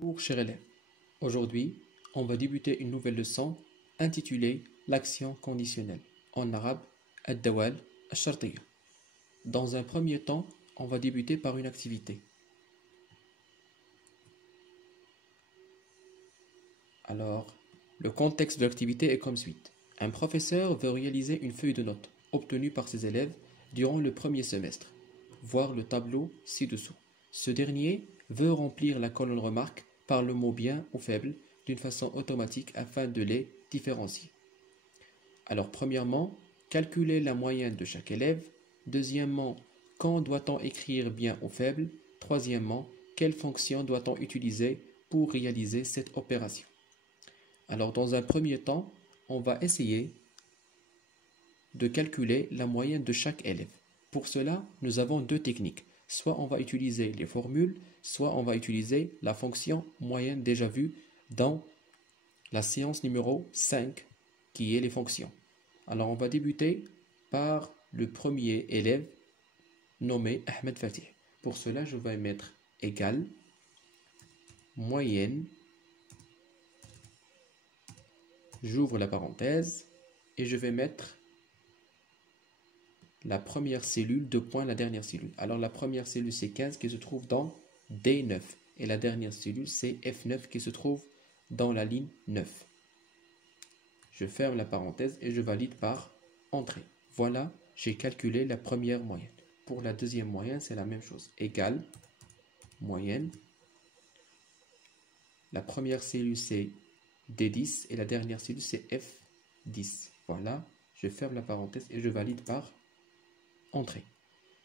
Bonjour chers élèves, aujourd'hui on va débuter une nouvelle leçon intitulée l'action conditionnelle, en arabe ad-dawal al-shartiyya. Dans un premier temps, on va débuter par une activité. Alors, le contexte de l'activité est comme suit. Un professeur veut réaliser une feuille de notes obtenue par ses élèves durant le premier semestre. Voir le tableau ci-dessous. Ce dernier veut remplir la colonne remarque par le mot bien ou faible d'une façon automatique afin de les différencier. Alors, premièrement, calculer la moyenne de chaque élève. Deuxièmement, quand doit-on écrire bien ou faible? Troisièmement, quelle fonction doit-on utiliser pour réaliser cette opération? Alors, dans un premier temps, on va essayer de calculer la moyenne de chaque élève. Pour cela, nous avons deux techniques. Soit on va utiliser les formules, soit on va utiliser la fonction moyenne déjà vue dans la séance numéro 5, qui est les fonctions. Alors, on va débuter par le premier élève nommé Ahmed Fatih. Pour cela, je vais mettre égal moyenne, j'ouvre la parenthèse, et je vais mettre la première cellule, deux points, la dernière cellule. Alors la première cellule c'est 15 qui se trouve dans D9 et la dernière cellule c'est F9 qui se trouve dans la ligne 9. Je ferme la parenthèse et je valide par entrée. Voilà, j'ai calculé la première moyenne. Pour la deuxième moyenne, c'est la même chose. Égal moyenne. La première cellule c'est D10 et la dernière cellule c'est F10. Voilà, je ferme la parenthèse et je valide par entrée.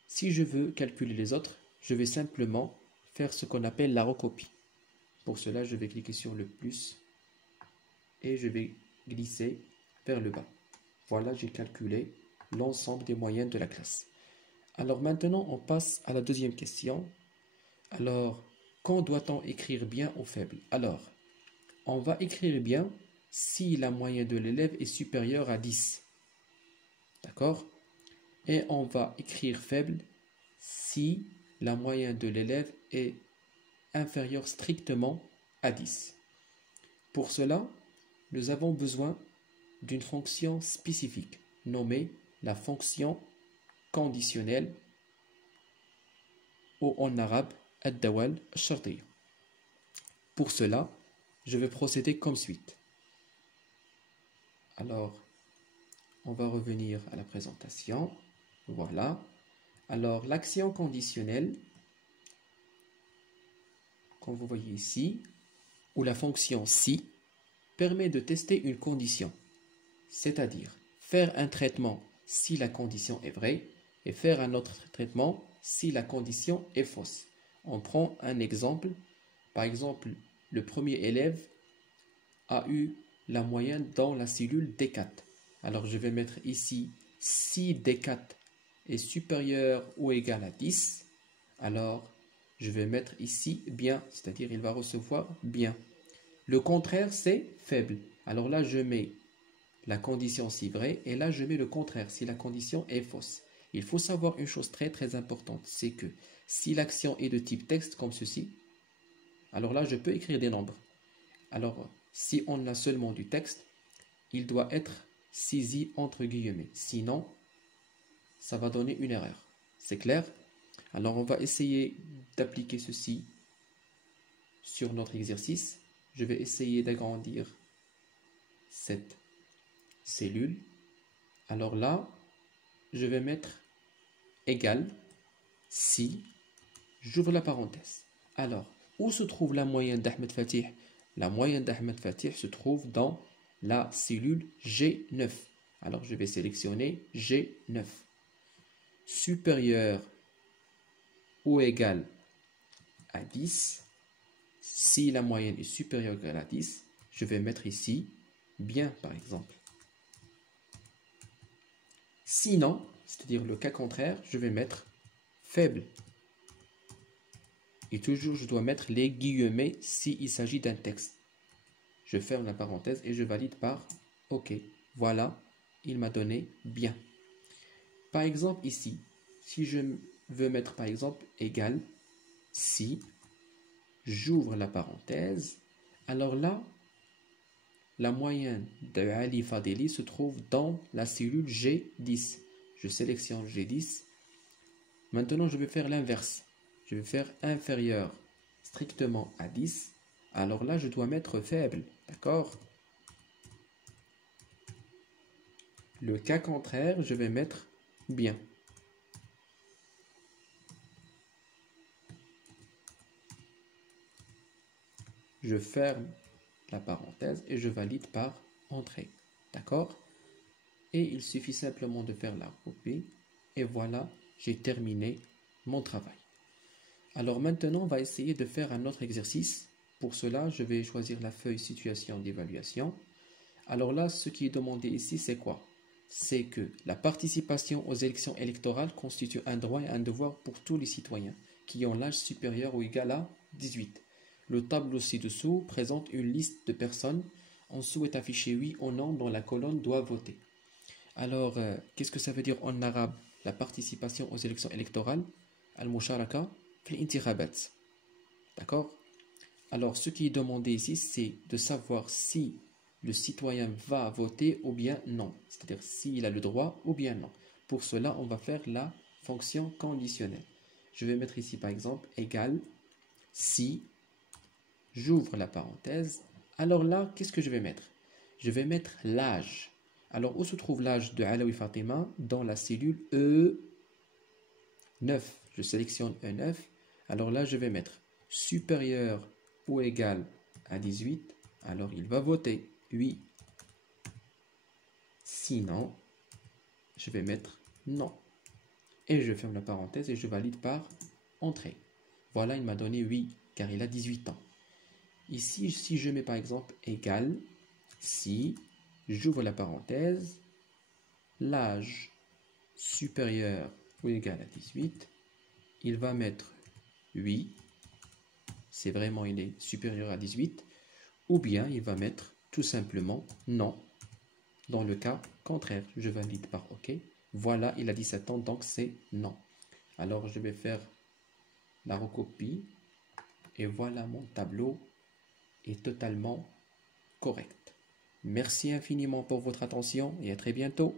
Si je veux calculer les autres, je vais simplement faire ce qu'on appelle la recopie. Pour cela, je vais cliquer sur le plus et je vais glisser vers le bas. Voilà, j'ai calculé l'ensemble des moyennes de la classe. Alors maintenant, on passe à la deuxième question. Alors, quand doit-on écrire bien ou faible? Alors, on va écrire bien si la moyenne de l'élève est supérieure à 10. D'accord? Et on va écrire faible si la moyenne de l'élève est inférieure strictement à 10. Pour cela, nous avons besoin d'une fonction spécifique nommée la fonction conditionnelle ou en arabe ad-dawal al-shartiyya. Pour cela, je vais procéder comme suit. Alors, on va revenir à la présentation. Voilà. Alors, l'action conditionnelle, comme vous voyez ici, ou la fonction si, permet de tester une condition, c'est-à-dire faire un traitement si la condition est vraie et faire un autre traitement si la condition est fausse. On prend un exemple. Par exemple, le premier élève a eu la moyenne dans la cellule D4. Alors, je vais mettre ici si D4 est supérieur ou égal à 10, alors je vais mettre ici bien, c'est-à-dire il va recevoir bien. Le contraire, c'est faible. Alors là, je mets la condition si vraie et là, je mets le contraire si la condition est fausse. Il faut savoir une chose très très importante, c'est que si l'action est de type texte comme ceci, alors là, je peux écrire des nombres. Alors, si on a seulement du texte, il doit être saisi entre guillemets. Sinon, ça va donner une erreur. C'est clair? Alors, on va essayer d'appliquer ceci sur notre exercice. Je vais essayer d'agrandir cette cellule. Alors là, je vais mettre égal si, j'ouvre la parenthèse. Alors, où se trouve la moyenne d'Ahmed Fatih? La moyenne d'Ahmed Fatih se trouve dans la cellule G9. Alors, je vais sélectionner G9. Supérieur ou égal à 10. Si la moyenne est supérieure ou égale à 10, je vais mettre ici bien, par exemple. Sinon, c'est-à-dire le cas contraire, je vais mettre faible. Et toujours, je dois mettre les guillemets s'il s'agit d'un texte. Je ferme la parenthèse et je valide par OK. Voilà, il m'a donné bien. Par exemple, ici, si je veux mettre par exemple égal si, j'ouvre la parenthèse. Alors là, la moyenne de Ali Fadeli se trouve dans la cellule G10. Je sélectionne G10. Maintenant, je vais faire l'inverse. Je vais faire inférieur strictement à 10. Alors là, je dois mettre faible. D'accord? Le cas contraire, je vais mettre bien. Je ferme la parenthèse et je valide par entrée. D'accord? Et il suffit simplement de faire la copie. Et voilà, j'ai terminé mon travail. Alors maintenant, on va essayer de faire un autre exercice. Pour cela, je vais choisir la feuille situation d'évaluation. Alors là, ce qui est demandé ici, c'est quoi? C'est que la participation aux élections électorales constitue un droit et un devoir pour tous les citoyens qui ont l'âge supérieur ou égal à 18. Le tableau ci-dessous présente une liste de personnes. En dessous est affiché oui ou non dans la colonne doit voter. Alors, qu'est-ce que ça veut dire en arabe? La participation aux élections électorales, al-musharaka fil intikhabat. D'accord? Alors, ce qui est demandé ici, c'est de savoir si le citoyen va voter ou bien non. C'est-à-dire s'il a le droit ou bien non. Pour cela, on va faire la fonction conditionnelle. Je vais mettre ici, par exemple, égal si, j'ouvre la parenthèse. Alors là, qu'est-ce que je vais mettre? Je vais mettre l'âge. Alors, où se trouve l'âge de Alaoui Fatima? Dans la cellule E9. Je sélectionne E9. Alors là, je vais mettre supérieur ou égal à 18. Alors, il va voter oui. Sinon, je vais mettre non. Et je ferme la parenthèse et je valide par entrée. Voilà, il m'a donné oui, car il a 18 ans. Ici, si je mets par exemple égal, si, j'ouvre la parenthèse, l'âge supérieur ou égal à 18, il va mettre oui, c'est vraiment il est supérieur à 18, ou bien il va mettre tout simplement non. Dans le cas contraire, je valide par OK. Voilà, il a 17 ans, donc c'est non. Alors, je vais faire la recopie. Et voilà, mon tableau est totalement correct. Merci infiniment pour votre attention et à très bientôt.